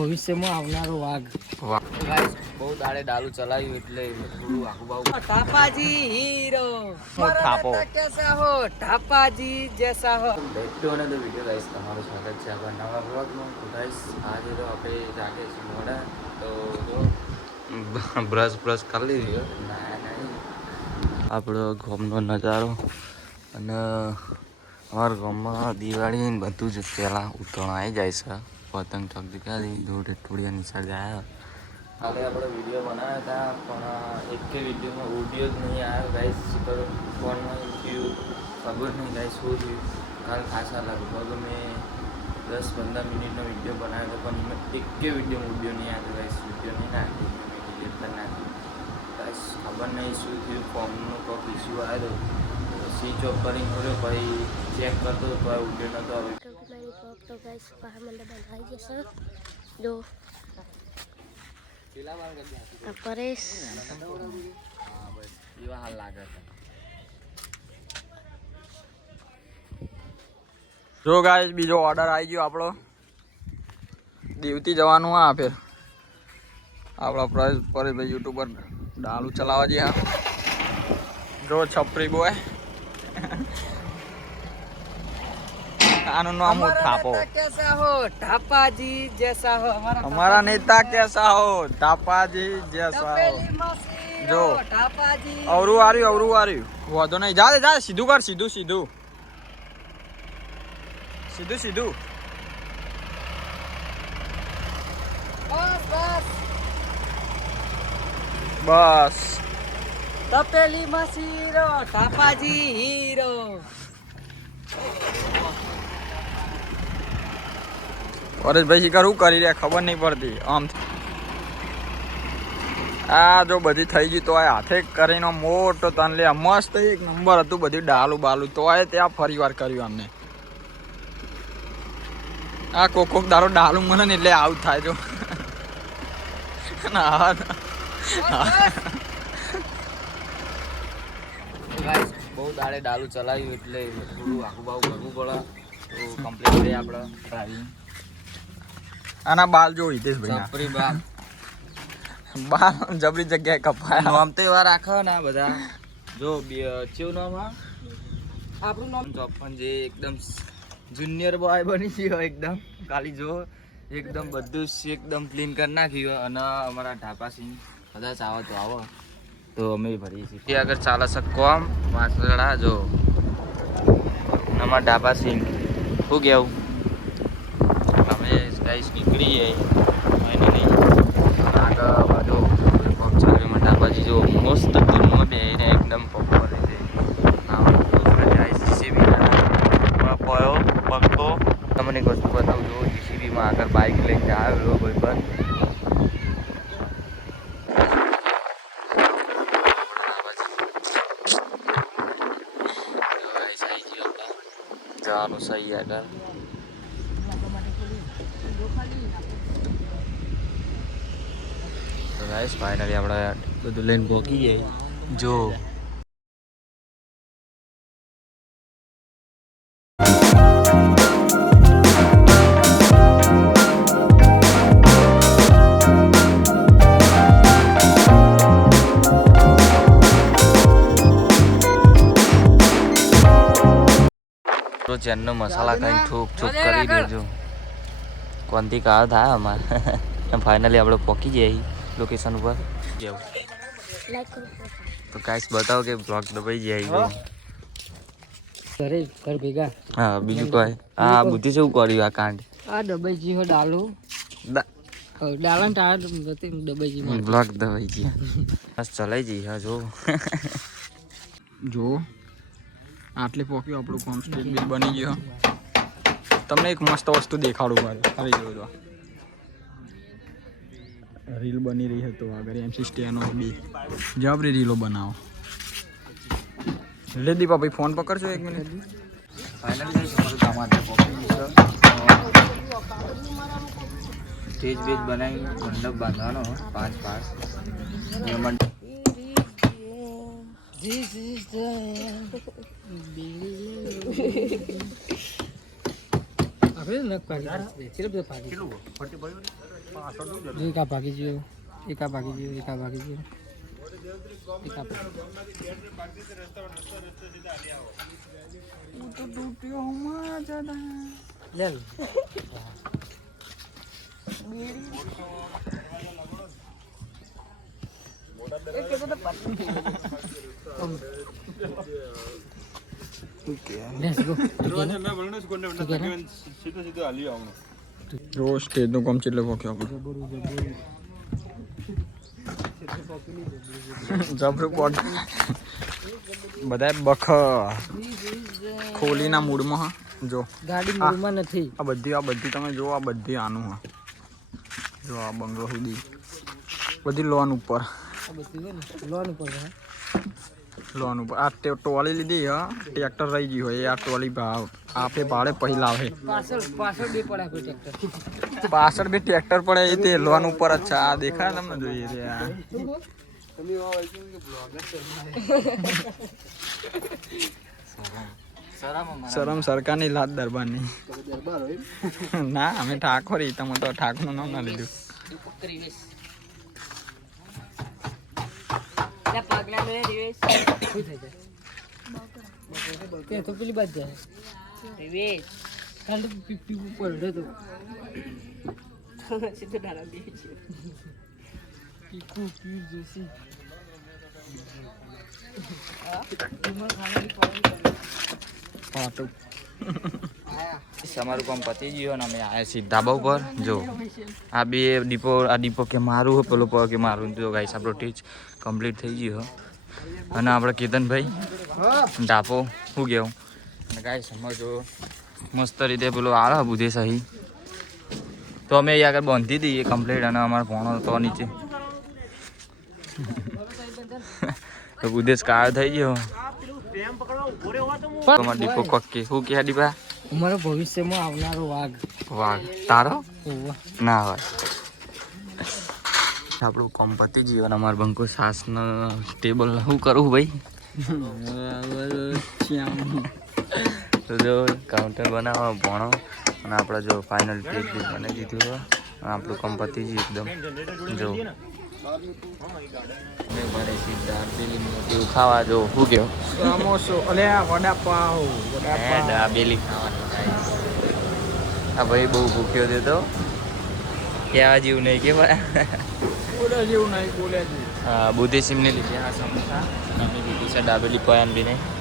ભવિષ્યમાં આવનારો વાઘ. ગાઈસ બહુ દાડે ડાલુ ચલાવ્યું એટલે થોડું આખું બાહુ ઠાપાજી હીરો ઠાપો કેસા હો ઠાપાજી જેસા હો. બેટો અને તો વિડીયો ગાઈસ તમારું સ્વાગત છે આપણા નવા બ્લોગમાં. તો ગાઈસ આજે તો આપણે જાગે છે મોડા તો જો બ્રશ કરી લીધો ના આપણો ગામનો નજારો અને અમારા ગામમાં દિવાળી બધું જ પહેલાં ઉત્તરાયણ આવી જાય છે. પતંગ ચગચગાવી દોઢ થોડી નિશાળ જાય. કાલે આપણે વિડીયો બનાવ્યા હતા પણ એક વિડીયોમાં ઓડિયો જ નહીં આવ્યો ગાઈસ. ફોનમાં થયું ખબર નહીં ગાઈસ શું થયું. કાલ ખાસા લગભગ મેં 10-15 મિનિટનો વિડીયો બનાવ્યો હતો પણ એક વિડીયો નહીં આવ્યો ગાઈસ. વિડીયો નહીં નાખ્યો મેં ડિલીટ કરી નાખ્યું ગાઈસ. ખબર નહીં શું થયું ફોનનો કોઈક ઇસ્યુ આવ્યો સ્વિચ ઓફ કરીને ખોલ્યો પછી ચેક કરતો તો આ વિડીયો નહોતો આવ્યો. તો ગાઈસ બહાર મને બંધાઈ જશે જો પરેશ એવા હાલ લાગે છે. જો ગાઈસ બીજો ઓર્ડર આવી ગયો આપણો દીવતી જવાનું. હા ફેર આપણા પરેશભાઈ યુટ્યુબર ડાલુ ચલાવવા જઈએ. જો છપરી બોય આનું નામ ઠાપો. કેસા હો ઠાપાજી જેસા હો. हमारा नेता कैसा हो ઠાપાજી जैसा हो. જો ઠાપાજી અવરું આર્યું વાંધો નહીં. જા સીધું કર સીધું બસ તપેલી મસીરો ઠાપાજી હીરો. પરેશભાઈ શિકાર શું કરી રહ્યા ખબર નહીં પડતી. આમ આ જો બધી થઈ ગઈ તો હાથે કરીને મોટો તન લે મસ્ત એક નંબર હતું બધું ડાલું તો ત્યાં ફરી વાર કર્યું અમને. આ કોક દારો ડાલું મને ને એટલે આવું થાય જો બહુ દાડે ડાલુ ચલાવ્યું એટલે થોડું આખું બાહુ કરવું પડે તો કમ્પ્લીટ કરીએ આપણે ડ્રાઇવિંગ. આના બાલ જો હિતેશભાઈ છપરી બા બાલ જબરી જગ્યાએ કપાયા. નામ તો એવા રાખે ને બધા જો કેવું નામ હા આપણું નામ ચોપન જે એકદમ જુનિયર બોય બની ગયો એકદમ. ખાલી જો એકદમ બધું એકદમ ક્લીન કરી નાખ્યું અને અમારા ઢાપા સિંહ કદાચ આવો તો આવો તો અમે ભરીએ છીએ. તે આગળ ચાલે છે કોમ વાસળા જો અમારા ઢાપા સિંહ શું કહેવું અમે ગાઈસ નીકળીએ ફાઇનલી આગળ બાજુ પગચારીમાં ઢાબાજી જો મસ્ત ધૂનમાં બેસીને એકદમ પપ્પર છે. પયો પગતો તમને એક વસ્તુ બતાવું જો જીસીબીમાં આગળ બાઇક લઈને જાય પેલો ભાઈ બંધ જવાનું સહી આગળ. તો ગાઈસ ફાઇનલી આપણે બધું લઈને પહોંચી જઈએ. જો ચેનનો મસાલા ખાઈને છૂક કરી દેજો. કોનથી કાળ થાય અમારે. ફાઇનલી આપણે પહોંચી જઈએ લોકેશન ઉપર. તો ગાઈસ બતાવો કે બ્લોગ દબાઈ જાય. ઘર ભેગા હા બીજું કોઈ આ બુદ્ધિ શું કર્યું આ કાંડ આ ડબાઈજી હો ડાલુ ડાલન ટાળ ડબાઈજી માં બ્લોગ દબાઈ ગયા. બસ ચલાઈ જઈએ હા જો જો આટલે પોક્યું આપણું કોમ સ્ટેટ બિલ બની ગયો. તમને એક મસ્ત વસ્તુ દેખાડું મારે આવી જોજો. રીલ બની રહી હતો આગળ એમસી સ્ટેનો બી જબરી રીલો બનાવો. લે દીપા ભાઈ ફોન પકડજો એક મિનિટ. ફાઇનલી તમારું કામ આજે પહોંચી ગયું. સ્ટેજ બેજ બનાવી મંડપ બાંધવાનો 5 એમાં This is the આપણે ન પાડી કેટલું બધું પાડી એકા ભાગી ગયો એકા ભાગી ગયો એકા ભાગી ગયો એકા લે લેટ્સ ગો જો સ્ટેજનું કામ ચેટલે પોક્યો આપણે જબરું પોટ બધા બખ ખોલીના મૂડમાં હા જો ગાડી મૂળમાં નથી આ બધી તમે જો આ બધી આનું હા જો આ બંગલો સુધી બધી લોન ઉપર આ બધી હોય ને લોન ઉપર હે લોન ઉપર આ ટોલી લીધી હા ટ્રેક્ટર રહી ગયું હોય એ આ ટોલી આપે ભાડે પહેલા આવે પાછળ બે પડ્યા કોઈ ટ્રેક્ટર પાછળ બે ટ્રેક્ટર પડે એ તે લોન ઉપર જ છે આ દેખાય તમને જોઈએ રે આ શરમ સરકારની લાત દરબારની ના અમે ઠાકોરી તમે તો ઠાકોરનું નામ ના લીધું પગલા મે રિવેશ શું થઈ જાય કે તો પેલી બાદ જાય રિવેશ કાલ પીપી ઉપર હતો સીધો ડાલા દે છે પીકુ પીર જોસી પાટો અમારું કામ પતી ગયું અને અમે આવ્યા છીએ ધાબા ઉપર જો આ દીપો કે મારું હોય પેલો કે મારું જો ગાઈસ આપણો ટીચ કમ્પ્લીટ થઈ ગયું અને આપણે કેતનભાઈ ડાપો શું કહેવું અને ગાઈસ અમારે જો મસ્ત રીતે પેલો આવે બુધે સહી તો અમે અહીંયા આગળ બાંધી દઈએ કમ્પ્લીટ અને અમારો ભણો તો નીચે તો બુધેશ કાળ થઈ ગયો તમારો દીપો કક્કી શું કહે દીપા અમારો ભવિષ્યમાં આવનારો વાઘ તારો ઓવા ના હોય આપણું કામ પતી ગયું અમારે બંકો સાસનો ટેબલ શું કરું ભાઈ તો જો કાઉન્ટર બનાવવા ભણો અને આપણે જો ફાઇનલ ટેક બનાવી દીધું હોય અને આપણું કામ પતી ગયું એકદમ જો ખાવા જો શું કહો સમોસો અલે વડાપાવ દાબેલી ખાવાની આ ભાઈ બહુ ભૂખ્યો છે તો કહેવા જેવું નહીં કે બોલે જેવું નહીં બોલે હા બુદ્ધિ સિમને લીધી આ સમોસા અને અમે લીધી છે દાબેલી પયાન બી નહીં